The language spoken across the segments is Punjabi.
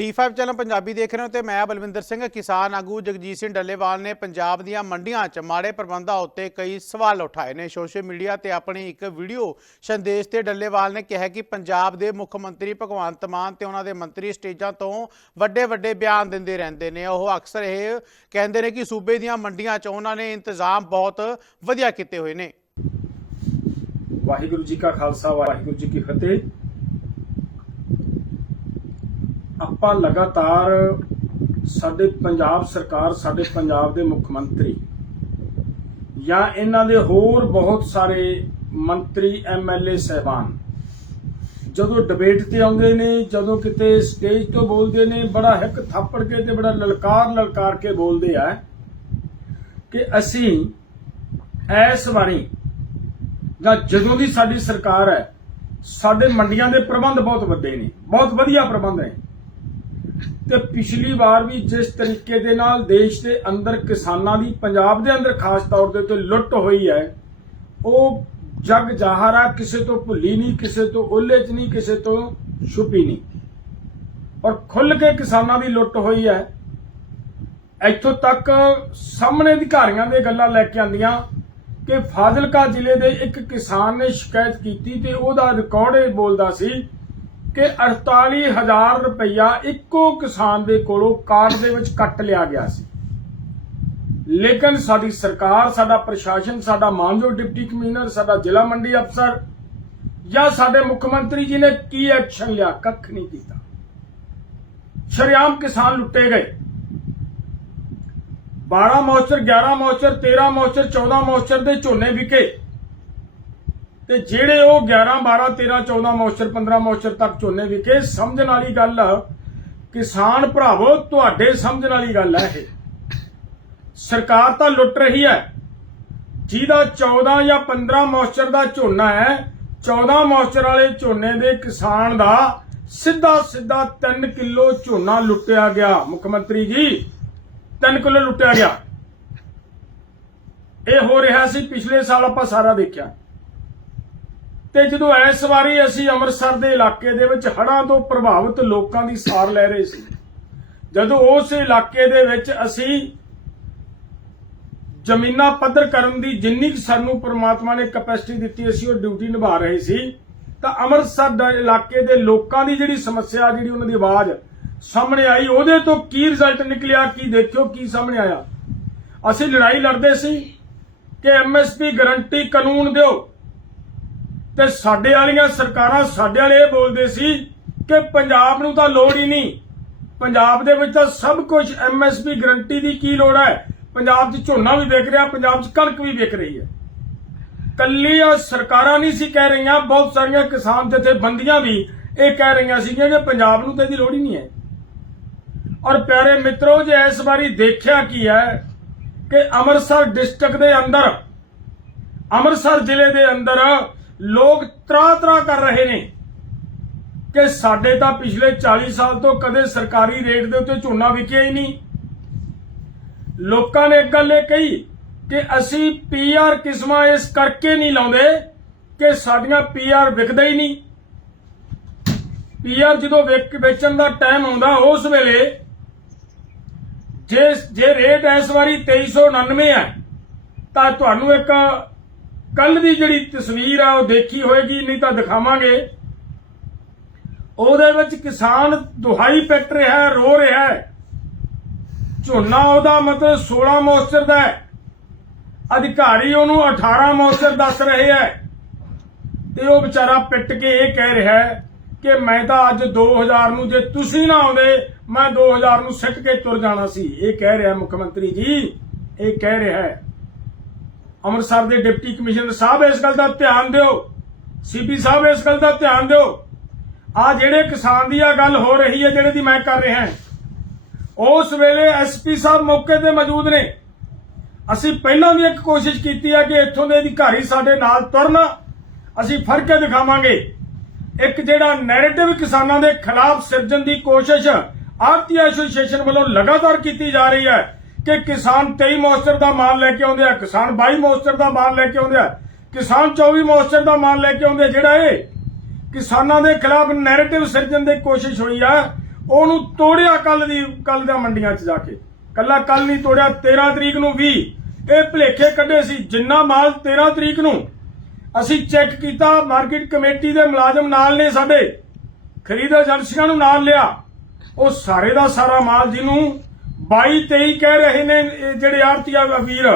D5 ਚੈਨਲ ਪੰਜਾਬੀ ਦੇਖ ਰਹੇ ਹੋ ਤੇ ਮੈਂ ਬਲਵਿੰਦਰ ਸਿੰਘ, ਕਿਸਾਨ ਆਗੂ ਜਗਜੀਤ ਸਿੰਘ ਡੱਲੇਵਾਲ ਨੇ ਪੰਜਾਬ ਦੀਆਂ ਮੰਡੀਆਂ 'ਚ ਮਾੜੇ ਪ੍ਰਬੰਧਾਂ ਉੱਤੇ ਕਈ ਸਵਾਲ ਉਠਾਏ ਨੇ। ਸੋਸ਼ਲ ਮੀਡੀਆ ਤੇ ਆਪਣੀ ਇੱਕ ਵੀਡੀਓ ਸੰਦੇਸ਼ ਤੇ ਡੱਲੇਵਾਲ ਨੇ ਕਿਹਾ ਕਿ ਪੰਜਾਬ ਦੇ ਮੁੱਖ ਮੰਤਰੀ ਭਗਵੰਤ ਮਾਨ ਤੇ ਉਹਨਾਂ ਦੇ ਮੰਤਰੀ ਸਟੇਜਾਂ ਤੋਂ ਵੱਡੇ ਵੱਡੇ ਬਿਆਨ ਦਿੰਦੇ ਰਹਿੰਦੇ ਨੇ। ਉਹ ਅਕਸਰ ਇਹ ਕਹਿੰਦੇ ਨੇ ਕਿ ਸੂਬੇ ਦੀਆਂ ਮੰਡੀਆਂ 'ਚ ਉਹਨਾਂ ਨੇ ਇੰਤਜ਼ਾਮ ਬਹੁਤ ਵਧੀਆ ਕੀਤੇ ਹੋਏ ਨੇ। ਵਾਹਿਗੁਰੂ ਜੀ ਕਾ ਖਾਲਸਾ, ਵਾਹਿਗੁਰੂ ਜੀ ਕੀ ਫਤਿਹ। ਆਪਾਂ ਲਗਾਤਾਰ ਸਾਡੇ ਪੰਜਾਬ ਸਰਕਾਰ, ਸਾਡੇ ਪੰਜਾਬ ਦੇ ਮੁੱਖ ਮੰਤਰੀ ਜਾਂ ਇਹਨਾਂ ਦੇ ਹੋਰ ਬਹੁਤ ਸਾਰੇ ਮੰਤਰੀ ਐਮਐਲਏ ਸਹਿਬਾਨ ਜਦੋਂ ਡਿਬੇਟ ਤੇ ਆਉਂਦੇ ਨੇ, ਜਦੋਂ ਕਿਤੇ ਸਟੇਜ ਤੋਂ ਬੋਲਦੇ ਨੇ, ਬੜਾ ਹਿੱਕ ਥਾਪੜ ਕੇ ਤੇ ਬੜਾ ਲਲਕਾਰ ਲਲਕਾਰ ਕੇ ਬੋਲਦੇ ਆ ਕਿ ਅਸੀਂ ਇਸ ਵਾਰੀ ਜਾਂ ਜਦੋਂ ਦੀ ਸਾਡੀ ਸਰਕਾਰ ਹੈ, ਸਾਡੇ ਮੰਡੀਆਂ ਦੇ ਪ੍ਰਬੰਧ ਬਹੁਤ ਵੱਡੇ ਨੇ, ਬਹੁਤ ਵਧੀਆ ਪ੍ਰਬੰਧ ਨੇ। ਤੇ ਪਿਛਲੀ ਵਾਰ ਵੀ ਜਿਸ ਤਰੀਕੇ ਦੇ ਨਾਲ ਦੇਸ਼ ਦੇ ਅੰਦਰ ਕਿਸਾਨਾਂ ਦੀ, ਪੰਜਾਬ ਦੇ ਅੰਦਰ ਖਾਸ ਤੌਰ ਦੇ ਉੱਤੇ ਲੁੱਟ ਹੋਈ ਹੈ, ਉਹ ਜਗ ਜ਼ਾਹਰ ਆ, ਕਿਸੇ ਤੋਂ ਭੁੱਲੀ ਨਹੀਂ, ਕਿਸੇ ਤੋਂ ਓਲੇ 'ਚ ਨਹੀਂ, ਕਿਸੇ ਤੋਂ ਛੁਪੀ ਨਹੀਂ। ਔਰ ਖੁੱਲ ਕੇ ਕਿਸਾਨਾਂ ਦੀ ਲੁੱਟ ਹੋਈ ਹੈ। ਇੱਥੋਂ ਤੱਕ ਸਾਹਮਣੇ ਅਧਿਕਾਰੀਆਂ ਦੇ ਗੱਲਾਂ ਲੈ ਕੇ ਆਂਦੀਆਂ ਕਿ ਫਾਜ਼ਿਲਕਾ ਜ਼ਿਲ੍ਹੇ ਦੇ ਇੱਕ ਕਿਸਾਨ ਨੇ ਸ਼ਿਕਾਇਤ ਕੀਤੀ ਤੇ ਉਹਦਾ ਰਿਕਾਰਡ ਇਹ ਬੋਲਦਾ ਸੀ ਕਿ 48000 ਰੁਪਇਆ ਇੱਕੋ ਕਿਸਾਨ ਦੇ ਕੋਲੋਂ ਕਾਰਡ ਦੇ ਵਿੱਚ ਕੱਟ ਲਿਆ ਗਿਆ ਸੀ। ਲੇਕਿਨ ਸਾਡੀ ਸਰਕਾਰ, ਸਾਡਾ ਪ੍ਰਸ਼ਾਸਨ, ਸਾਡਾ ਮਾਨਯੋਗ ਡਿਪਟੀ ਕਮਿਸ਼ਨਰ, ਸਾਡਾ ਜ਼ਿਲ੍ਹਾ ਮੰਡੀ ਅਫਸਰ ਜਾਂ ਸਾਡੇ ਮੁੱਖ ਮੰਤਰੀ ਜੀ ਨੇ ਕੀ ਐਕਸ਼ਨ ਲਿਆ, ਕੱਖ ਨਹੀਂ ਕੀਤਾ। ਸ਼ਰਿਆਮ ਕਿਸਾਨ ਲੁੱਟੇ ਗਏ। 12 ਮੋਚਰ 11 ਮੋਚਰ 13 ਮੋਚਰ 14 ਮੋਚਰ ਦੇ ਝੋਨੇ ਵਿਕੇ। ਤੇ ਜਿਹੜੇ ਉਹ 11 12 13 14 ਮੋਚਰ 15 ਮੋਚਰ ਤੱਕ ਝੋਨੇ ਵਿਕੇ, ਸਮਝਣ ਵਾਲੀ ਗੱਲ ਕਿਸਾਨ ਭਰਾਵੋ, ਤੁਹਾਡੇ ਸਮਝਣ ਵਾਲੀ ਗੱਲ ਹੈ ਇਹ। ਸਰਕਾਰ ਤਾਂ ਲੁੱਟ ਰਹੀ ਹੈ। ਜਿਹਦਾ 14 ਜਾਂ 15 ਮੋਚਰ ਦਾ ਝੋਨਾ ਹੈ 14 ਮੋਚਰ ਵਾਲੇ ਝੋਨੇ ਦੇ ਕਿਸਾਨ ਦਾ ਸਿੱਧਾ ਸਿੱਧਾ 3 ਕਿਲੋ ਝੋਨਾ ਲੁੱਟਿਆ ਗਿਆ। ਮੁੱਖ ਮੰਤਰੀ ਜੀ 3 ਕਿਲੋ ਲੁੱਟਿਆ ਗਿਆ। ਇਹ ਹੋ ਰਿਹਾ ਸੀ ਪਿਛਲੇ ਸਾਲ ਆਪਾਂ ਸਾਰਾ ਦੇਖਿਆ। ਤੇ ਜਦੋਂ ਇਸ ਵਾਰੀ ਅਸੀਂ ਅੰਮ੍ਰਿਤਸਰ ਦੇ ਇਲਾਕੇ ਦੇ ਵਿੱਚ ਹੜ੍ਹਾਂ ਤੋਂ ਪ੍ਰਭਾਵਿਤ ਲੋਕਾਂ ਦੀ ਸਾਰ ਲੈ ਰਹੇ ਸੀ, ਜਦੋਂ ਉਸ ਇਲਾਕੇ ਦੇ ਵਿੱਚ ਅਸੀਂ ਜ਼ਮੀਨਾਂ ਪੱਧਰ ਕਰਨ ਦੀ ਜਿੰਨੀ ਕੁ ਸਾਨੂੰ ਪ੍ਰਮਾਤਮਾ ਨੇ ਕਪੈਸਿਟੀ ਦਿੱਤੀ, ਅਸੀਂ ਉਹ ਡਿਊਟੀ ਨਿਭਾ ਰਹੇ ਸੀ, ਤਾਂ ਅੰਮ੍ਰਿਤਸਰ ਦੇ ਇਲਾਕੇ ਦੇ ਲੋਕਾਂ ਦੀ ਜਿਹੜੀ ਸਮੱਸਿਆ, ਜਿਹੜੀ ਉਹਨਾਂ ਦੀ ਆਵਾਜ਼ ਸਾਹਮਣੇ ਆਈ, ਉਹਦੇ ਤੋਂ ਕੀ ਰਿਜ਼ਲਟ ਨਿਕਲਿਆ, ਕੀ ਦੇਖਿਓ, ਕੀ ਸਾਹਮਣੇ ਆਇਆ? ਅਸੀਂ ਲੜਾਈ ਲੜਦੇ ਸੀ ਕਿ ਐਮਐਸਪੀ ਗਰੰਟੀ ਕਾਨੂੰਨ ਦਿਓ। ਤੇ ਸਾਡੇ ਵਾਲੀਆਂ ਸਰਕਾਰਾਂ ਸਾਡੇ ਵਾਲੇ ਇਹ ਬੋਲਦੇ ਸੀ ਕਿ ਪੰਜਾਬ ਨੂੰ ਤਾਂ ਲੋੜ ਹੀ ਨਹੀਂ। ਪੰਜਾਬ ਦੇ ਵਿੱਚ ਤਾਂ ਸਭ ਕੁਝ ਐਮਐਸਪੀ ਗਰੰਟੀ ਦੀ ਕੀ ਲੋੜ ਹੈ? ਪੰਜਾਬ 'ਚ ਝੋਨਾ ਵੀ ਵਿਕ ਰਿਹਾ, ਪੰਜਾਬ 'ਚ ਕਣਕ ਵੀ ਵਿਕ ਰਹੀ ਹੈ। ਕੱਲੀਆਂ ਸਰਕਾਰਾਂ ਨਹੀਂ ਸੀ ਕਹਿ ਰਹੀਆਂ, ਬਹੁਤ ਸਾਰੀਆਂ ਕਿਸਾਨ ਜਥੇਬੰਦੀਆਂ ਵੀ ਇਹ ਕਹਿ ਰਹੀਆਂ ਸੀਗੀਆਂ ਕਿ ਪੰਜਾਬ ਨੂੰ ਤਾਂ ਇਹਦੀ ਲੋੜ ਹੀ ਨਹੀਂ ਹੈ। ਔਰ ਪਿਆਰੇ ਮਿੱਤਰੋ, ਜੇ ਇਸ ਵਾਰੀ ਦੇਖਿਆ ਕੀ ਹੈ ਕਿ ਅੰਮ੍ਰਿਤਸਰ ਡਿਸਟ੍ਰਿਕਟ ਦੇ ਅੰਦਰ, ਅੰਮ੍ਰਿਤਸਰ ਜ਼ਿਲ੍ਹੇ ਦੇ ਅੰਦਰ ਲੋਕ ਤਰਾ ਤਰਾ ਕਰ ਰਹੇ ਨੇ ਕਿ ਸਾਡੇ ਤਾਂ ਪਿਛਲੇ 40 ਸਾਲ ਤੋਂ ਕਦੇ ਸਰਕਾਰੀ ਰੇਟ ਦੇ ਉੱਤੇ ਝੋਨਾ ਵਿਕਿਆ ਹੀ ਨਹੀਂ। ਲੋਕਾਂ ਨੇ ਇੱਕ ਗੱਲ ਇਹ ਕਹੀ ਕਿ ਅਸੀਂ ਪੀਆਰ ਕਿਸਮਾਂ ਇਸ ਕਰਕੇ ਨਹੀਂ ਲਾਉਂਦੇ ਕਿ ਸਾਡੀਆਂ ਪੀਆਰ ਵਿਕਦਾ ਹੀ ਨਹੀਂ। ਪੀਆਰ ਜਦੋਂ ਵੇਚ ਵੇਚਣ ਦਾ ਟਾਈਮ ਆਉਂਦਾ ਉਸ ਵੇਲੇ ਜੇ ਜੇ ਰੇਟ ਇਸ ਵਾਰੀ 2399 ਹੈ, ਤਾਂ ਤੁਹਾਨੂੰ ਇੱਕ ਕੱਲ ਦੀ ਜਿਹੜੀ ਤਸਵੀਰ ਆ, ਉਹ ਦੇਖੀ ਹੋਏਗੀ, ਨਹੀਂ ਤਾਂ ਦਿਖਾਵਾਂਗੇ। ਉਹਦੇ ਵਿੱਚ ਕਿਸਾਨ ਦੁਹਾਈ ਪਿੱਟ ਰਿਹਾ ਹੈ, ਰੋ ਰਿਹਾ ਹੈ। ਝੋਨਾ ਉਹਦਾ ਮਤਲਬ 16 ਮੋਇਸਚਰ ਦਾ ਹੈ। ਅਧਿਕਾਰੀ ਉਹਨੂੰ 18 ਮੋਇਸਚਰ ਦੱਸ ਰਹੇ ਹੈ। ਤੇ ਉਹ ਵਿਚਾਰਾ ਪਿੱਟ ਕੇ ਇਹ ਕਹਿ ਰਿਹਾ ਹੈ ਕਿ ਮੈਂ ਤਾਂ ਅੱਜ 2000 ਨੂੰ, ਜੇ ਤੁਸੀਂ ਨਾ ਆਉਂਦੇ, ਮੈਂ 2000 ਨੂੰ ਸਿੱਟ ਕੇ ਤੁਰ ਜਾਣਾ ਸੀ। ਇਹ ਕਹਿ ਰਿਹਾ ਮੁੱਖ ਮੰਤਰੀ ਜੀ, ਇਹ ਕਹਿ ਰਿਹਾ ਹੈ। ਅੰਮ੍ਰਿਤਸਰ ਦੇ ਡਿਪਟੀ ਕਮਿਸ਼ਨਰ ਸਾਹਿਬ ਇਸ ਗੱਲ ਦਾ ਧਿਆਨ ਦਿਓ। ਸੀਪੀ ਸਾਹਿਬ ਇਸ ਗੱਲ ਦਾ ਧਿਆਨ ਦਿਓ। ਆ ਜਿਹੜੇ ਕਿਸਾਨ ਦੀ ਆ ਗੱਲ ਹੋ ਰਹੀ ਹੈ, ਜਿਹੜੇ ਦੀ ਮੈਂ ਕਰ ਰਿਹਾ ਉਸ ਵੇਲੇ ਐਸਪੀ ਸਾਹਿਬ ਮੌਕੇ ਤੇ ਮੌਜੂਦ ਨੇ। ਅਸੀਂ ਪਹਿਲਾਂ ਵੀ ਇੱਕ ਕੋਸ਼ਿਸ਼ ਕੀਤੀ ਹੈ ਕਿ ਇੱਥੋਂ ਦੇ ਅਧਿਕਾਰੀ ਸਾਡੇ ਨਾਲ ਤੁਰਨ। ਅਸੀਂ ਫੜ ਕੇ ਦਿਖਾਵਾਂਗੇ। ਇੱਕ ਜਿਹੜਾ ਨੈਰੇਟਿਵ ਕਿਸਾਨਾਂ ਦੇ ਖਿਲਾਫ ਸਿਰਜਣ ਦੀ ਕੋਸ਼ਿਸ਼ ਆਰਤੀ ਐਸੋਸੀਏਸ਼ਨ ਵੱਲੋਂ ਲਗਾਤਾਰ ਕੀਤੀ ਜਾ ਰਹੀ ਹੈ। ਕਿ ਕਿਸਾਨ 23 ਮੋਸਟਰ ਦਾ ਮਾਲ ਲੈ ਕੇ ਆਉਂਦੇ ਆ, ਕਿਸਾਨ 22 ਮੋਸਟਰ ਦਾ ਮਾਲ ਲੈ ਕੇ ਆਉਂਦੇ ਆ, ਕਿਸਾਨ 24 ਮੋਸਟਰ ਦਾ ਮਾਲ ਲੈ ਕੇ ਆਉਂਦੇ ਜਿਹੜਾ ਇਹ ਕਿਸਾਨਾਂ ਦੇ ਖਿਲਾਫ ਨੈਰੇਟਿਵ ਸਿਰਜਣ ਦੀ ਕੋਸ਼ਿਸ਼ ਹੋਈ ਆ, ਉਹਨੂੰ ਤੋੜਿਆ ਕੱਲ ਦੀ ਕੱਲ ਦਾ ਮੰਡੀਆਂ 'ਚ ਜਾ ਕੇ। ਕੱਲਾ ਕੱਲ ਨਹੀਂ ਤੋੜਿਆ 13 ਤਰੀਕ ਨੂੰ ਵੀ ਇਹ ਭਲੇਖੇ ਕੱਢੇ ਸੀ, ਜਿੰਨਾ ਮਾਲ 13 ਤਰੀਕ ਨੂੰ ਅਸੀਂ ਚੈੱਕ ਕੀਤਾ ਮਾਰਕੀਟ ਕਮੇਟੀ ਦੇ ਮੁਲਾਜ਼ਮ ਨਾਲ ਨੇ ਸਾਡੇ ਖਰੀਦ ਏਜੰਸੀਆਂ ਨੂੰ ਨਾਲ ਲਿਆ, ਉਹ ਸਾਰੇ ਦਾ ਸਾਰਾ ਮਾਲ ਜਿਹਨੂੰ 22 23 ਕਹਿ ਰਹੇ ਨੇ, ਇਹ ਜਿਹੜੇ ਆੜਤੀਆ ਵੀਰ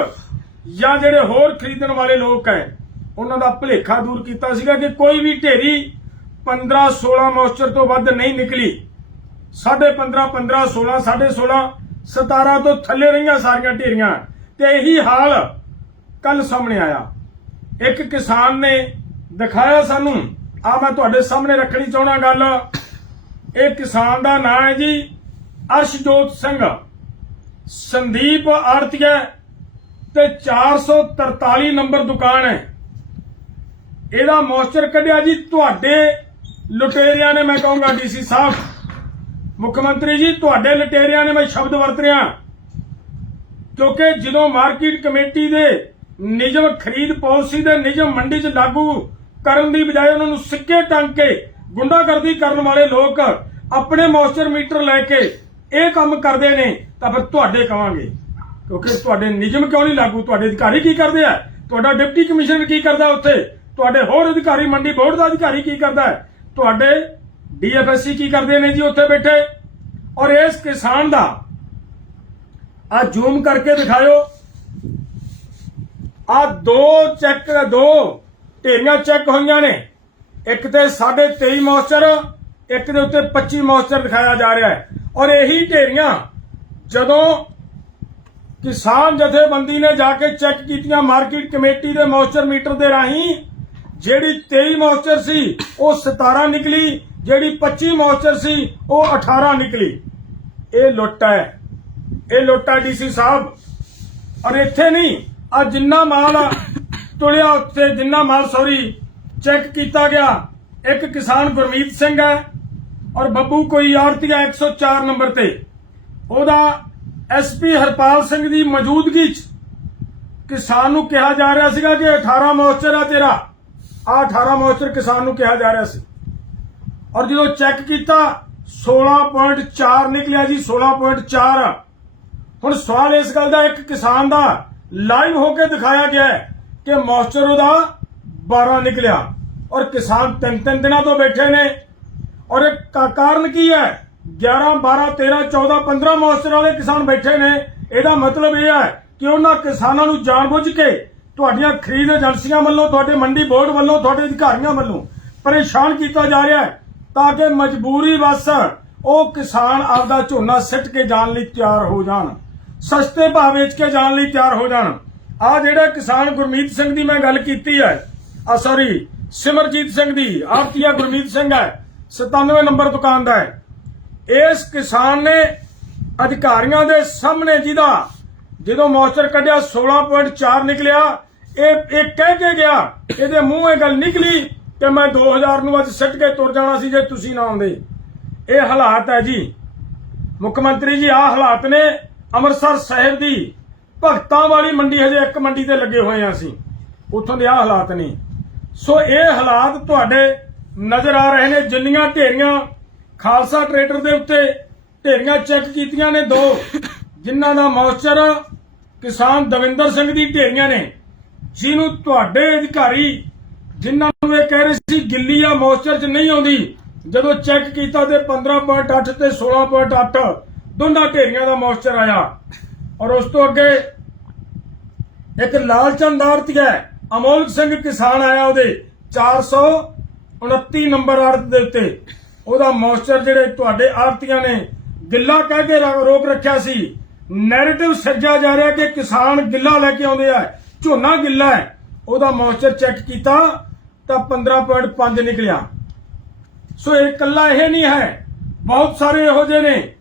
ਜਾਂ ਜਿਹੜੇ ਹੋਰ ਖਰੀਦਣ ਵਾਲੇ ਲੋਕ ਹੈ ਉਹਨਾਂ ਦਾ ਭਲੇਖਾ ਦੂਰ ਕੀਤਾ ਸੀਗਾ ਕਿ ਕੋਈ ਵੀ ਢੇਰੀ 15 16 ਮੋਇਸਚਰ ਤੋਂ ਵੱਧ ਨਹੀਂ ਨਿਕਲੀ। 15.5 15 16 16.5 17 ਤੋਂ ਥੱਲੇ ਰਹੀਆਂ ਸਾਰੀਆਂ ਢੇਰੀਆਂ। ਤੇ ਇਹੀ ਹਾਲ ਕੱਲ ਸਾਹਮਣੇ ਆਇਆ। ਇੱਕ ਕਿਸਾਨ ਨੇ ਦਿਖਾਇਆ ਸਾਨੂੰ, ਆ ਮੈਂ ਤੁਹਾਡੇ ਸਾਹਮਣੇ ਰੱਖਣੀ ਚਾਹਣਾ ਗੱਲ, ਇਹ ਕਿਸਾਨ ਦਾ ਨਾਂ ਹੈ ਜੀ ਅਰਸ਼ਜੋਤ ਸਿੰਘ। ਸੰਦੀਪ ਆੜਤੀਆ ਤੇ 443 ਨੰਬਰ ਦੁਕਾਨ ਹੈ। ਇਹਦਾ ਮੋਇਸਚਰ ਕੱਢਿਆ ਜੀ ਤੁਹਾਡੇ ਲੁਟੇਰਿਆਂ ਨੇ, ਮੈਂ ਕਹੂੰਗਾ ਡੀਸੀ ਸਾਹਿਬ। ਮੁੱਖ ਮੰਤਰੀ ਜੀ, ਤੁਹਾਡੇ ਲੁਟੇਰਿਆਂ ਨੇ ਮੈਂ ਸ਼ਬਦ ਵਰਤ ਰਿਹਾ। ਕਿਉਂਕਿ ਜਦੋਂ ਮਾਰਕੀਟ ਕਮੇਟੀ ਦੇ ਨਿਯਮ ਖਰੀਦ ਪਾਲਿਸੀ ਦੇ ਨਿਯਮ ਮੰਡੀ 'ਚ ਲਾਗੂ ਕਰਨ ਦੀ ਬਜਾਏ ਉਹਨਾਂ ਨੂੰ ਸਿੱਕੇ ਟੰਗ ਕੇ ਗੁੰਡਾਗਰਦੀ ਕਰਨ ਵਾਲੇ ਲੋਕ ਆਪਣੇ ਮੋਇਸਚਰ ਮੀਟਰ ਲੈ ਕੇ ਇਹ ਕੰਮ ਕਰਦੇ ਨੇ। ਤਾਂ ਫਿਰ ਤੁਹਾਡੇ ਕਵਾਂਗੇ। ਕਿਉਂਕਿ ਤੁਹਾਡੇ ਨਿਯਮ ਕਿਉਂ ਨਹੀਂ ਲਾਗੂ? ਤੁਹਾਡੇ ਅਧਿਕਾਰੀ ਕੀ ਕਰਦੇ ਆ? ਤੁਹਾਡਾ ਡਿਪਟੀ ਕਮਿਸ਼ਨਰ ਕੀ ਕਰਦਾ ਉੱਥੇ? ਤੁਹਾਡੇ ਹੋਰ ਅਧਿਕਾਰੀ, ਮੰਡੀ ਬੋਰਡ ਦਾ ਅਧਿਕਾਰੀ ਕੀ ਕਰਦਾ ਹੈ? ਤੁਹਾਡੇ ਡੀਐਫਐਸਸੀ ਕੀ ਕਰਦੇ ਨੇ ਜੀ ਉੱਥੇ ਬੈਠੇ? ਔਰ ਇਸ ਕਿਸਾਨ ਦਾ ਆ ਜ਼ੂਮ ਕਰਕੇ ਦਿਖਾਇਓ। ਆ ਦੋ ਚੈੱਕ, ਦੋ ਢੇਰੀਆਂ ਚੈੱਕ ਹੋਈਆਂ ਨੇ। ਇੱਕ ਤੇ 23.5 ਮੋਇਸਚਰ ਇੱਕ ਦੇ ਉੱਤੇ 25 ਮੋਇਸਚਰ ਦਿਖਾਇਆ ਜਾ ਰਿਹਾ ਹੈ। ਔਰ ਇਹੀ ਢੇਰੀਆਂ ਜਦੋਂ ਕਿਸਾਨ ਜਥੇਬੰਦੀ ਨੇ ਜਾ ਕੇ ਚੈੱਕ ਕੀਤੀਆਂ ਮਾਰਕੀਟ ਕਮੇਟੀ ਦੇ ਮੋਇਸਚਰ ਮੀਟਰ ਦੇ ਰਾਹੀਂ, ਜਿਹੜੀ 23 ਮੋਇਸਚਰ ਸੀ, ਉਹ 17 ਨਿਕਲੀ, ਜਿਹੜੀ 25 ਮੋਇਸਚਰ ਸੀ, ਉਹ 18 ਨਿਕਲੀ। ਇਹ ਲੁੱਟ ਹੈ। ਇਹ ਲੁੱਟ ਹੈ ਡੀਸੀ ਸਾਹਿਬ। ਔਰ ਇੱਥੇ ਨਹੀਂ, ਆ ਜਿੰਨਾ ਮਾਲ ਤੁਲਿਆ ਉੱਤੇ ਜਿੰਨਾ ਮਾਲ ਸੌਰੀ ਚੈੱਕ ਕੀਤਾ ਗਿਆ। ਇੱਕ ਕਿਸਾਨ ਗੁਰਮੀਤ ਸਿੰਘ ਹੈ, ਔਰ ਬੱਬੂ ਕੋਈ ਆੜਤੀਆ 104 ਨੰਬਰ ਤੇ। ਉਹਦਾ ਐਸਪੀ ਹਰਪਾਲ ਸਿੰਘ ਦੀ ਮੌਜੂਦਗੀ 'ਚ ਕਿਸਾਨ ਨੂੰ ਕਿਹਾ ਜਾ ਰਿਹਾ ਸੀਗਾ ਕਿ 18 ਮੋਇਸਚਰ ਆ ਤੇਰਾ। ਆ 18 ਮੋਇਸਚਰ ਕਿਸਾਨ ਨੂੰ ਕਿਹਾ ਜਾ ਰਿਹਾ ਸੀ। ਔਰ ਜਦੋਂ ਚੈੱਕ ਕੀਤਾ 16.4 ਨਿਕਲਿਆ ਜੀ 16.4 ਹੁਣ ਸਵਾਲ ਇਸ ਗੱਲ ਦਾ ਇੱਕ ਕਿਸਾਨ ਦਾ ਲਾਈਵ ਹੋ ਕੇ ਦਿਖਾਇਆ ਗਿਆ ਹੈ ਕਿ ਮੋਇਸਚਰ ਉਹਦਾ 12 ਨਿਕਲਿਆ। ਔਰ ਕਿਸਾਨ ਤਿੰਨ ਤਿੰਨ ਦਿਨਾਂ ਤੋਂ ਬੈਠੇ ਨੇ। ਔਰ ਇਹ ਕਾਰਨ ਕੀ ਹੈ? 11 12 13 14 15 ਮਾਸਟਰ ਵਾਲੇ ਕਿਸਾਨ ਬੈਠੇ ਨੇ। ਇਹਦਾ ਮਤਲਬ ਇਹ ਹੈ ਕਿ ਉਹਨਾਂ ਕਿਸਾਨਾਂ ਨੂੰ ਜਾਣਬੁੱਝ ਕੇ ਤੁਹਾਡੀਆਂ ਖਰੀਦ ਏਜੰਸੀਆਂ ਵੱਲੋਂ, ਤੁਹਾਡੇ ਮੰਡੀ ਬੋਰਡ ਵੱਲੋਂ, ਤੁਹਾਡੇ ਅਧਿਕਾਰੀਆਂ ਵੱਲੋਂ ਪਰੇਸ਼ਾਨ ਕੀਤਾ ਜਾ ਰਿਹਾ ਹੈ ਤਾਂ ਕਿ ਮਜਬੂਰੀ ਵਸ ਉਹ ਕਿਸਾਨ ਆਪਦਾ ਝੋਨਾ ਸਿੱਟ ਕੇ ਜਾਣ ਲਈ ਤਿਆਰ ਹੋ ਜਾਣ, ਸਸਤੇ ਭਾਅ ਵੇਚ ਕੇ ਜਾਣ ਲਈ ਤਿਆਰ ਹੋ ਜਾਣ। ਆ ਜਿਹੜਾ ਕਿਸਾਨ ਗੁਰਮੀਤ ਸਿੰਘ ਦੀ ਮੈਂ ਗੱਲ ਕੀਤੀ ਹੈ ਆ ਸੌਰੀ ਸਿਮਰਜੀਤ ਸਿੰਘ ਦੀ, ਆਰਤੀਆ ਗੁਰਮੀਤ ਸਿੰਘ ਹੈ 97 ਨੰਬਰ ਦੁਕਾਨ ਦਾ ਹੈ। ਇਸ ਕਿਸਾਨ ਨੇ ਅਧਿਕਾਰੀਆਂ ਦੇ ਸਾਹਮਣੇ ਜਿਹਦਾ ਜਦੋਂ ਮੋਇਸਚਰ ਕੱਢਿਆ 16.4 ਨਿਕਲਿਆ, ਇਹ ਇਹ ਕਹਿ ਕੇ ਗਿਆ, ਇਹਦੇ ਮੂੰਹ ਇਹ ਗੱਲ ਨਿਕਲੀ ਕਿ ਮੈਂ 2000 ਨੂੰ ਅੱਜ ਸਿੱਟ ਕੇ ਤੁਰ ਜਾਣਾ ਸੀ ਜੇ ਤੁਸੀਂ ਨਾ ਆਉਂਦੇ। ਇਹ ਹਾਲਾਤ ਹੈ ਜੀ। ਮੁੱਖ ਮੰਤਰੀ ਜੀ, ਆਹ ਹਾਲਾਤ ਨੇ ਅੰਮ੍ਰਿਤਸਰ ਸਾਹਿਬ ਦੀ ਭਗਤਾਂ ਵਾਲੀ ਮੰਡੀ, ਹਜੇ ਇੱਕ ਮੰਡੀ ਤੇ ਲੱਗੇ ਹੋਏ ਆ ਅਸੀਂ। ਉੱਥੋਂ ਦੇ ਆਹ ਹਾਲਾਤ ਨੇ। ਸੋ ਇਹ ਹਾਲਾਤ ਤੁਹਾਡੇ ਨਜ਼ਰ ਆ ਰਹੇ ਨੇ, ਜਿੰਨੀਆਂ ਢੇਰੀਆਂ ਖਾਲਸਾ ਟਰੇਡਰ ਦੇ ਉੱਤੇ ਢੇਰੀਆਂ ਚੈੱਕ ਕੀਤੀਆਂ ਨੇ ਦੋ, ਜਿਨ੍ਹਾਂ ਦਾ ਮੌਚਰ ਕਿਸਾਨ ਦਵਿੰਦਰ ਸਿੰਘ ਦੀ ਢੇਰੀਆਂ ਨੇ, ਜਿਹਨੂੰ ਤੁਹਾਡੇ ਅਧਿਕਾਰੀ, ਜਿਨ੍ਹਾਂ ਨੂੰ ਇਹ ਕਹਿ ਰਹੇ ਸੀ ਗਿੱਲੀ ਆ ਮੌਚਰ 'ਚ ਨਹੀਂ ਆਉਂਦੀ, ਜਦੋਂ ਚੈੱਕ ਕੀਤਾ ਤੇ 15.8 ਤੇ 16.8 ਦੋਨਾਂ ਢੇਰੀਆਂ ਦਾ ਮੌਚਰ ਆਇਆ। ਔਰ ਉਸ ਤੋਂ ਅੱਗੇ ਇੱਕ ਲਾਲਚੰਦ ਆਰਤੀਆ ਅਮੋਲਕ ਸਿੰਘ ਕਿਸਾਨ ਆਇਆ ਉਹਦੇ 429 ਨੰਬਰ ਆੜਤ ਦੇ ਉੱਤੇ। ਉਹਦਾ ਮੌਇਸਚਰ ਜਿਹੜੇ ਤੁਹਾਡੇ ਆਰਤੀਆਂ ਨੇ ਗਿੱਲਾ ਕਹਿ ਕੇ ਰੋਕ ਰੱਖਿਆ ਸੀ। ਨੈਰੇਟਿਵ ਸੱਜਾ ਜਾ ਰਿਹਾ ਕਿ ਕਿਸਾਨ ਗਿੱਲਾ ਲੈ ਕੇ ਆਉਂਦੇ ਆ। ਝੋਨਾ ਗਿੱਲਾ ਹੈ। ਉਹਦਾ ਮੌਇਸਚਰ ਚੈੱਕ ਕੀਤਾ ਤਾਂ 15.5 ਨਿਕਲਿਆ। ਸੋ ਇਹ ਇਕੱਲਾ ਇਹ ਨਹੀਂ ਹੈ। ਬਹੁਤ ਸਾਰੇ ਇਹੋ ਜਿਹੇ ਨੇ।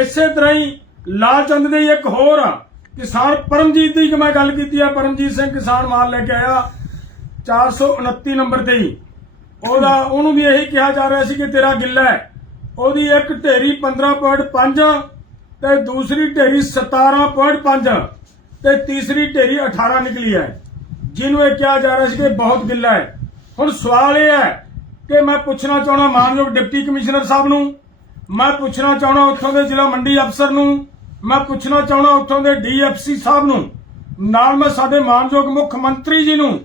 ਇਸੇ ਤਰ੍ਹਾਂ ਹੀ ਲਾਲਚੰਦ ਦੇ ਇੱਕ ਹੋਰ ਕਿਸਾਨ ਪਰਮਜੀਤ ਦੀ ਕਿ ਮੈਂ ਗੱਲ ਕੀਤੀ ਆ। ਪਰਮਜੀਤ ਸਿੰਘ ਕਿਸਾਨ ਮਾਲ ਲੈ ਕੇ ਆਇਆ। 429 ਨੰਬਰ ਤੇ ਹੀ। ਉਹਦਾ ਉਹਨੂੰ ਵੀ ਇਹੀ ਕਿਹਾ ਜਾ ਰਿਹਾ ਸੀ ਕਿ ਤੇਰਾ ਗਿੱਲਾ ਹੈ। ਉਹਦੀ ਇੱਕ ਢੇਰੀ 15.5 ਤੇ ਦੂਸਰੀ ਢੇਰੀ 17.5 ਤੇ ਤੀਸਰੀ ਢੇਰੀ 18 ਨਿਕਲੀ ਹੈ। ਜਿਹਨੂੰ ਇਹ ਕਿਹਾ ਜਾ ਰਿਹਾ ਸੀ ਕਿ ਬਹੁਤ ਗਿੱਲਾ ਹੈ। ਹੁਣ ਸਵਾਲ ਇਹ ਹੈ ਕਿ ਮੈਂ ਪੁੱਛਣਾ ਚਾਹਣਾ ਮਾਨਯੋਗ ਡਿਪਟੀ ਕਮਿਸ਼ਨਰ ਸਾਹਿਬ ਨੂੰ, ਮੈਂ ਪੁੱਛਣਾ ਚਾਹਣਾ ਉੱਥੋਂ ਦੇ ਜ਼ਿਲ੍ਹਾ ਮੰਡੀ ਅਫਸਰ ਨੂੰ, ਮੈਂ ਪੁੱਛਣਾ ਚਾਹਣਾ ਉੱਥੋਂ ਦੇ ਡੀਐਫਸੀ ਸਾਹਿਬ ਨੂੰ, ਨਾਲ ਮੈਂ ਸਾਡੇ ਮਾਨਯੋਗ ਮੁੱਖ ਮੰਤਰੀ ਜੀ ਨੂੰ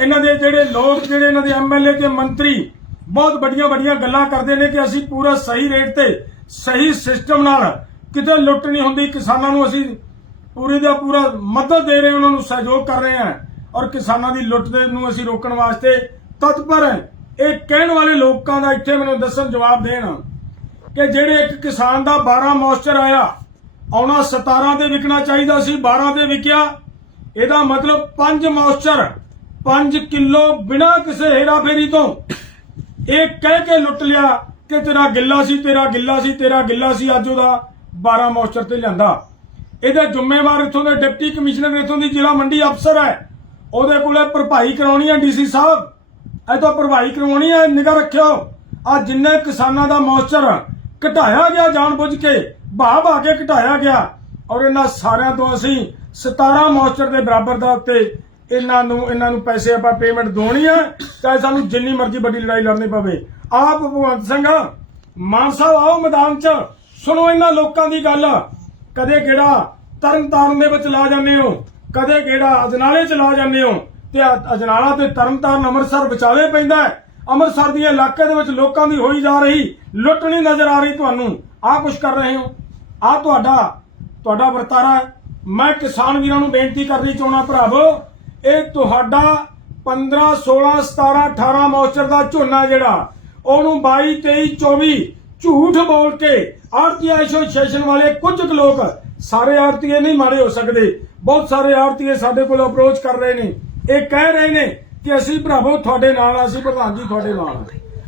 ਇਹਨਾਂ ਦੇ ਜਿਹੜੇ ਲੋਕ, ਜਿਹੜੇ ਇਹਨਾਂ ਦੇ ਐਮਐਲਏ ਤੇ ਮੰਤਰੀ ਬਹੁਤ ਵੱਡੀਆਂ ਵੱਡੀਆਂ ਗੱਲਾਂ ਕਰਦੇ ਨੇ ਕਿ ਅਸੀਂ ਪੂਰਾ ਸਹੀ ਰੇਟ ਤੇ ਸਹੀ ਸਿਸਟਮ ਨਾਲ ਕਿਤੇ ਲੁੱਟ ਨਹੀਂ ਹੁੰਦੀ, ਕਿਸਾਨਾਂ ਨੂੰ ਅਸੀਂ ਪੂਰੀ ਦਾ ਪੂਰਾ ਮਦਦ ਦੇ ਰਹੇ ਉਹਨਾਂ ਨੂੰ ਸਹਿਯੋਗ ਕਰ ਰਹੇ ਹਾਂ ਔਰ ਕਿਸਾਨਾਂ ਦੀ ਲੁੱਟ ਦੇ ਨੂੰ ਅਸੀਂ ਰੋਕਣ ਵਾਸਤੇ ਤਤਪਰ ਹੈ। ਇਹ ਕਹਿਣ ਵਾਲੇ ਲੋਕਾਂ ਦਾ ਇੱਥੇ ਮੈਨੂੰ ਦੱਸਣ ਜਵਾਬ ਦੇਣ ਕਿ ਜਿਹੜੇ ਇੱਕ ਕਿਸਾਨ ਦਾ 12 ਮੋਇਸਚਰ ਆਇਆ, ਆਉਣਾ 17 ਤੇ ਵਿਕਣਾ ਚਾਹੀਦਾ ਸੀ 12 ਤੇ ਵਿਕਿਆ, ਇਹਦਾ ਮਤਲਬ 5 ਮੋਇਸਚਰ 5 ਕਿਲੋ ਬਿਨਾਂ ਕਿਸੇ ਹੇਰਾਫੇਰੀ ਤੋਂ। ਇਹ ਕਹਿ ਕੇ ਲੁੱਟ ਲਿਆ ਕਿ ਤੇਰਾ ਗਿੱਲਾ ਸੀ, ਤੇਰਾ ਗਿੱਲਾ ਸੀ, ਤੇਰਾ ਗਿੱਲਾ ਸੀ, ਅੱਜ ਉਹਦਾ 12 ਮੋਇਸਚਰ ਤੇ ਲਿਆਂਦਾ। ਇਹਦੇ ਜ਼ਿੰਮੇਵਾਰ ਇੱਥੋਂ ਦੇ ਡਿਪਟੀ ਕਮਿਸ਼ਨਰ, ਇੱਥੋਂ ਦੀ ਜ਼ਿਲ੍ਹਾ ਮੰਡੀ ਅਫਸਰ ਹੈ। ਉਹਦੇ ਕੋਲੇ ਭਰਪਾਈ ਕਰਾਉਣੀ ਹੈ ਡੀਸੀ ਸਾਹਿਬ। ਇਹ ਤਾਂ ਭਰਪਾਈ ਕਰਵਾਉਣੀ ਹੈ, ਨਿਗਾਹ ਰੱਖਿਓ। ਆ ਜਿੰਨੇ ਕਿਸਾਨਾਂ ਦਾ ਮੋਇਸਚਰ ਘਟਾਇਆ ਗਿਆ ਜਾਣਬੁੱਝ ਕੇ ਭਾਅ ਭਾ ਕੇ ਘਟਾਇਆ ਗਿਆ। ਔਰ ਇਹਨਾਂ ਸਾਰਿਆਂ ਤੋਂ ਅਸੀਂ 17 ਮੋਇਸਚਰ ਦੇ ਬਰਾਬਰ ਦਾ ਉੱਤੇ ਇਹਨਾਂ ਨੂੰ ਇਹਨਾਂ ਨੂੰ ਪੈਸੇ ਆਪਾਂ ਪੇਮੈਂਟ ਦੋਣੀ ਹੈ ਚਾਹੇ ਸਾਨੂੰ ਜਿੰਨੀ ਮਰਜ਼ੀ ਵੱਡੀ ਲੜਾਈ ਲੜਨੀ ਪਵੇ। ਆਪ ਭਗਵੰਤ ਸਿੰਘ ਮਾਨ ਸਾਹਿਬ ਆਓ ਮੈਦਾਨ 'ਚ। ਸੁਣੋ ਇਹਨਾਂ ਲੋਕਾਂ ਦੀ ਗੱਲ। ਕਦੇ ਕਿਹੜਾ ਤਰਨ ਤਾਰਨ ਦੇ ਵਿੱਚ ਲਾ ਜਾਂਦੇ ਹੋ? ਕਦੇ ਕਿਹੜਾ ਅਜਨਾਲੇ ਚ ਲਾ ਜਾਂਦੇ ਹੋ? ਤੇ ਅਜਨਾਲਾ ਤੇ ਤਰਨ ਤਾਰਨ ਅੰਮ੍ਰਿਤਸਰ ਵਿਚਾਲੇ ਪੈਂਦਾ ਅੰਮ੍ਰਿਤਸਰ ਦੇ ਇਲਾਕੇ ਦੇ ਵਿੱਚ ਲੋਕਾਂ ਦੀ ਹੋਈ ਜਾ ਰਹੀ ਲੁੱਟ ਨਹੀਂ ਨਜ਼ਰ ਆ ਰਹੀ ਤੁਹਾਨੂੰ। ਆਹ ਕੁਛ ਕਰ ਰਹੇ ਹੋ? ਆਹ ਤੁਹਾਡਾ ਤੁਹਾਡਾ ਵਰਤਾਰਾ ਹੈ। ਮੈਂ ਕਿਸਾਨ ਵੀਰਾਂ ਨੂੰ ਬੇਨਤੀ ਕਰਨੀ ਚਾਹੁੰਦਾ ਭਰਾਵੋ ਇਹ ਤੁਹਾਡਾ 15 16 17 18 ਮੌਚਰ ਦਾ ਝੋਨਾ ਜਿਹੜਾ ਉਹਨੂੰ 22 23 24 ਝੂਠ ਬੋਲ ਕੇ ਆਰਤੀ ਐਸੋਸੀਏਸ਼ਨ ਵਾਲੇ ਕੁਝ ਕੁ ਲੋਕ ਸਾਰੇ ਆਰਤੀਏ ਨਹੀਂ ਮਾਰੇ ਹੋ ਸਕਦੇ। ਬਹੁਤ ਸਾਰੇ ਆਰਤੀਏ ਸਾਡੇ ਕੋਲ ਅਪਰੋਚ ਕਰ ਰਹੇ ਨੇ। ਇਹ ਕਹਿ ਰਹੇ ਨੇ ਕਿ ਅਸੀਂ ਭਰਾਵੋ ਤੁਹਾਡੇ ਨਾਲ ਆ, ਅਸੀਂ ਪ੍ਰਧਾਨ ਜੀ ਤੁਹਾਡੇ ਨਾਲ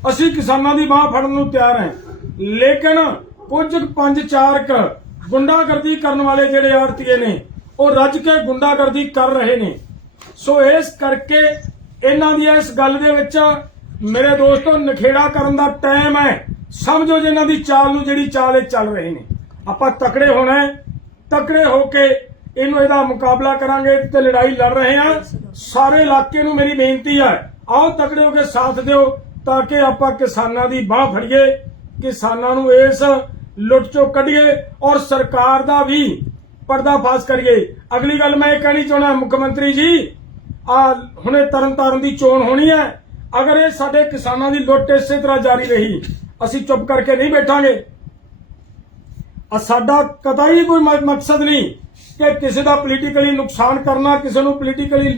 ਅਸੀਂ ਕਿਸਾਨਾਂ ਦੀ ਬਾਹ ਫੜਨ ਨੂੰ ਤਿਆਰ ਹਾਂ। ਲੇਕਿਨ ਕੁਝ ਪੰਜ ਚਾਰ ਕ ਗੁੰਡਾਗਰਦੀ ਕਰਨ ਵਾਲੇ ਜਿਹੜੇ ਆਰਤੀਏ ਨੇ ਉਹ ਰੱਜ ਕੇ ਗੁੰਡਾਗਰਦੀ ਕਰ ਰਹੇ ਨੇ। ਸੋ ਇਸ ਕਰਕੇ ਇਹਨਾਂ ਦੀ ਇਸ ਗੱਲ ਦੇ ਵਿੱਚ ਮੇਰੇ ਦੋਸਤੋ, ਨਖੇੜਾ ਕਰਨ ਦਾ ਟਾਈਮ ਹੈ। ਸਮਝੋ ਜੇ ਇਹਨਾਂ ਦੀ ਚਾਲ ਨੂੰ, ਜਿਹੜੀ ਚਾਲ ਇਹ ਚੱਲ ਰਹੇ ਨੇ। ਆਪਾਂ ਤਕੜੇ ਹੋਣਾ ਹੈ। ਤਕੜੇ ਹੋ ਕੇ ਇਹਨੂੰ ਇਹਦਾ ਮੁਕਾਬਲਾ ਕਰਾਂਗੇ ਤੇ ਲੜਾਈ ਲੜ ਰਹੇ ਹਾਂ। ਸਾਰੇ ਇਲਾਕੇ ਨੂੰ ਮੇਰੀ ਬੇਨਤੀ ਹੈ, ਆਓ ਤਕੜੇ ਹੋ ਕੇ ਸਾਥ ਦਿਓ ਤਾਂ ਕਿ ਆਪਾਂ ਕਿਸਾਨਾਂ ਦੀ ਬਾਹ ਫੜੀਏ, ਕਿਸਾਨਾਂ ਨੂੰ ਇਸ ਲੁੱਟ ਚੋਂ ਕੱਢੀਏ ਔਰ ਸਰਕਾਰ ਦਾ ਵੀ ਪਰਦਾਫਾਸ਼ ਕਰੀਏ। ਅਗਲੀ ਗੱਲ ਮੈਂ ਇਹ ਕਹਿਣੀ ਚਾਹੁੰਦਾ, ਮੁੱਖ ਮੰਤਰੀ ਜੀ, ਆ ਹੁਣੇ ਤਰਨ ਦੀ ਚੋਣ ਹੋਣੀ ਹੈ। ਅਗਰ ਇਹ ਸਾਡੇ ਕਿਸਾਨਾਂ ਦੀ ਲੁੱਟ ਇਸੇ ਤਰ੍ਹਾਂ ਜਾਰੀ ਰਹੀ, ਅਸੀਂ ਚੁੱਪ ਕਰਕੇ ਨਹੀਂ ਬੈਠਾਂਗੇ। ਆ ਸਾਡਾ ਕਤਈ ਕੋਈ ਮਕਸਦ ਨਹੀਂ ਕਿ ਕਿਸੇ ਦਾ ਪੋਲੀਟੀਕਲੀ ਨੁਕਸਾਨ ਕਰਨਾ, ਕਿਸੇ ਨੂੰ ਪੋਲੀਟੀਕਲੀ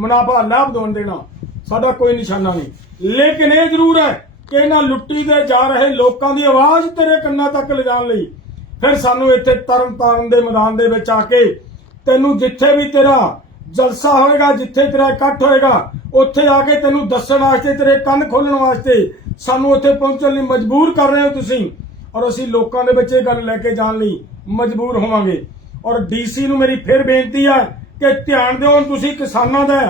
ਮੁਨਾਫਾ ਲਾਭ ਦੇਣ ਦੇਣਾ। ਸਾਡਾ ਕੋਈ ਨਿਸ਼ਾਨਾ ਨਹੀਂ। ਲੇਕਿਨ ਇਹ ਜ਼ਰੂਰ ਹੈ ਕਿ ਇਹਨਾਂ ਲੁੱਟੀ ਦੇ ਜਾ ਰਹੇ ਲੋਕਾਂ ਦੀ ਆਵਾਜ਼ ਤੇਰੇ ਕੰਨਾਂ ਤੱਕ ਲਿਜਾਣ ਲਈ ਫਿਰ ਸਾਨੂੰ ਇੱਥੇ ਤਰਨ ਤਾਰਨ ਦੇ ਮੈਦਾਨ ਦੇ ਵਿੱਚ ਆ ਕੇ ਤੈਨੂੰ ਜਿੱਥੇ ਵੀ ਤੇਰਾ ਜਲਸਾ ਹੋਏਗਾ, ਜਿੱਥੇ ਤੇਰਾ ਇਕੱਠ ਹੋਏਗਾ, ਉੱਥੇ ਆ ਕੇ ਤੈਨੂੰ ਦੱਸਣ ਵਾਸਤੇ, ਤੇਰੇ ਕੰਨ ਖੋਲਣ ਵਾਸਤੇ ਸਾਨੂੰ ਉੱਥੇ ਪਹੁੰਚਣ ਲਈ ਮਜਬੂਰ ਕਰ ਰਹੇ ਹੋ ਤੁਸੀਂ। ਔਰ ਅਸੀਂ ਲੋਕਾਂ ਦੇ ਵਿੱਚ ਇਹ ਗੱਲ ਲੈ ਕੇ ਜਾਣ ਲਈ ਮਜਬੂਰ ਹੋਵਾਂਗੇ। ਔਰ ਡੀਸੀ ਨੂੰ ਮੇਰੀ ਫਿਰ ਬੇਨਤੀ ਹੈ ਕਿ ਧਿਆਨ ਦਿਓ, ਹੁਣ ਤੁਸੀਂ ਕਿਸਾਨਾਂ ਦਾ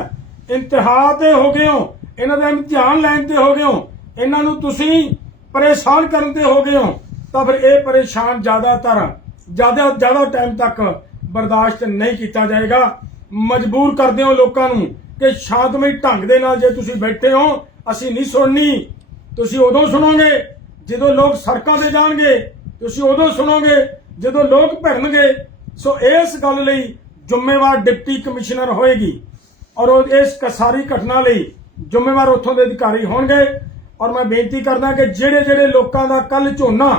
ਇੰਤਹਾ ਤੇ ਹੋ ਗਏ ਹੋ, ਇਹਨਾਂ ਦਾ ਇਮਤਿਹਾਨ ਲੈਣ ਤੇ ਹੋ ਗਏ ਹੋ, ਇਹਨਾਂ ਨੂੰ ਤੁਸੀਂ ਪਰੇਸ਼ਾਨ ਕਰਨ ਤੇ ਹੋ ਗਏ ਹੋ, ਤਾਂ ਫਿਰ ਇਹ ਪਰੇਸ਼ਾਨ ਜ਼ਿਆਦਾਤਰ, ਜ਼ਿਆਦਾ ਜ਼ਿਆਦਾ ਟਾਈਮ ਤੱਕ ਬਰਦਾਸ਼ਤ ਨਹੀਂ ਕੀਤਾ ਜਾਏਗਾ। ਮਜਬੂਰ ਕਰਦੇ ਹੋ ਲੋਕਾਂ ਨੂੰ ਕਿ ਸ਼ਾਂਤਮਈ ਢੰਗ ਦੇ ਨਾਲ ਜੇ ਤੁਸੀਂ ਬੈਠੇ ਹੋ, ਅਸੀਂ ਨਹੀਂ ਸੁਣਨੀ। ਤੁਸੀਂ ਉਦੋਂ ਸੁਣੋਗੇ ਜਦੋਂ ਲੋਕ ਸੜਕਾਂ ਤੇ ਜਾਣਗੇ। ਤੁਸੀਂ ਉਦੋਂ ਸੁਣੋਗੇ ਜਦੋਂ ਲੋਕ ਭਿੜਨਗੇ ਸੋ ਇਸ ਗੱਲ ਲਈ ਜ਼ਿੰਮੇਵਾਰ ਡਿਪਟੀ ਕਮਿਸ਼ਨਰ ਹੋਏਗੀ ਔਰ ਇਸ ਕਸਾਰੀ ਘਟਨਾ ਲਈ ਜ਼ਿੰਮੇਵਾਰ ਉੱਥੋਂ ਦੇ ਅਧਿਕਾਰੀ ਹੋਣਗੇ। ਔਰ ਮੈਂ ਬੇਨਤੀ ਕਰਦਾ ਕਿ ਜਿਹੜੇ ਜਿਹੜੇ ਲੋਕਾਂ ਦਾ ਕੱਲ ਝੋਨਾ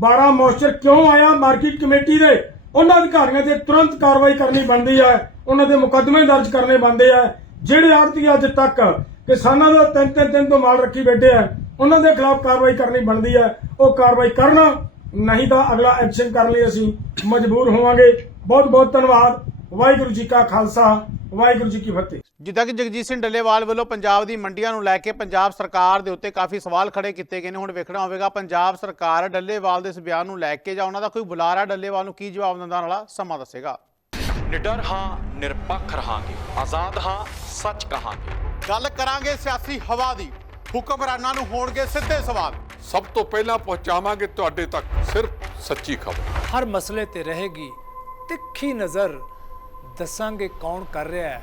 12 ਮੋਇਸਚਰ ਕਿਉਂ ਆਇਆ ਮਾਰਕੀਟ ਕਮੇਟੀ ਦੇ? ਉਹਨਾਂ ਅਧਿਕਾਰੀਆਂ ਤੇ ਤੁਰੰਤ ਕਾਰਵਾਈ ਕਰਨੀ ਬਣਦੀ ਹੈ। ਉਹਨਾਂ ਦੇ ਮੁਕੱਦਮੇ ਦਰਜ ਕਰਨੇ ਬਣਦੇ ਆ। ਜਿਹੜੇ ਆੜਤੀ ਅੱਜ ਤੱਕ ਕਿਸਾਨਾਂ ਦਾ ਤਿੰਨ ਤਿੰਨ ਦਿਨ ਤੋਂ ਮਾਲ ਰੱਖੀ ਬੈਠੇ ਆ, ਉਹਨਾਂ ਦੇ ਖਿਲਾਫ ਕਾਰਵਾਈ ਕਰਨੀ ਬਣਦੀ ਹੈ। ਉਹ ਕਾਰਵਾਈ ਕਰਨਾ, ਨਹੀਂ ਤਾਂ ਅਗਲਾ ਐਕਸ਼ਨ ਕਰਨ ਲਈ ਅਸੀਂ। ਮਜਬੂਰ ਹੋਵਾਂਗੇ। ਬਹੁਤ ਬਹੁਤ ਧੰਨਵਾਦ। ਵਾਹਿਗੁਰੂ ਜੀ ਕਾ ਖਾਲਸਾ, ਵਾਹਿਗੁਰੂ ਜੀ ਕੀ ਫਤਿਹ। ਜਿੱਦਾਂ ਕਿ ਜਗਜੀਤ ਸਿੰਘ ਡੱਲੇਵਾਲ ਵੱਲੋਂ ਪੰਜਾਬ ਦੀ ਮੰਡੀਆਂ ਨੂੰ ਲੈ ਕੇ ਪੰਜਾਬ ਸਰਕਾਰ ਦੇ ਉੱਤੇ ਕਾਫੀ ਸਵਾਲ ਖੜੇ ਕੀਤੇ ਗਏ ਨੇ। ਹੁਣ ਵੇਖਣਾ ਹੋਵੇਗਾ ਪੰਜਾਬ ਸਰਕਾਰ ਡੱਲੇਵਾਲ ਦੇ ਇਸ ਬਿਆਨ ਨੂੰ ਲੈ ਕੇ ਜਾਂ ਉਹਨਾਂ ਦਾ ਕੋਈ ਬੁਲਾਰਾ ਡੱਲੇਵਾਲ ਨੂੰ ਕੀ ਜਵਾਬ ਦਿੰਦਾ ਵਾਲਾ ਸਮਾਂ ਦੱਸੇਗਾ। ਨਿਡਰ ਹਾਂ ਨਿਰਪੱਖ ਰਹਾਂਗੇ। ਆਜ਼ਾਦ ਹਾਂ ਸੱਚ ਕਹਾਂਗੇ। ਗੱਲ ਕਰਾਂਗੇ ਸਿਆਸੀ ਹਵਾ ਦੀ। ਹੁਕਮਰਾਨਾਂ ਨੂੰ ਹੋਣਗੇ ਸਿੱਧੇ ਸਵਾਲ। ਸਭ ਤੋਂ ਪਹਿਲਾਂ ਪਹੁੰਚਾਵਾਂਗੇ ਤੁਹਾਡੇ ਤੱਕ ਸਿਰਫ ਸੱਚੀ ਖਬਰ। ਹਰ ਮਸਲੇ ਤੇ ਰਹੇਗੀ ਤਿੱਖੀ ਨਜ਼ਰ। ਦੱਸਾਂਗੇ ਕੌਣ ਕਰ ਰਿਹਾ ਹੈ।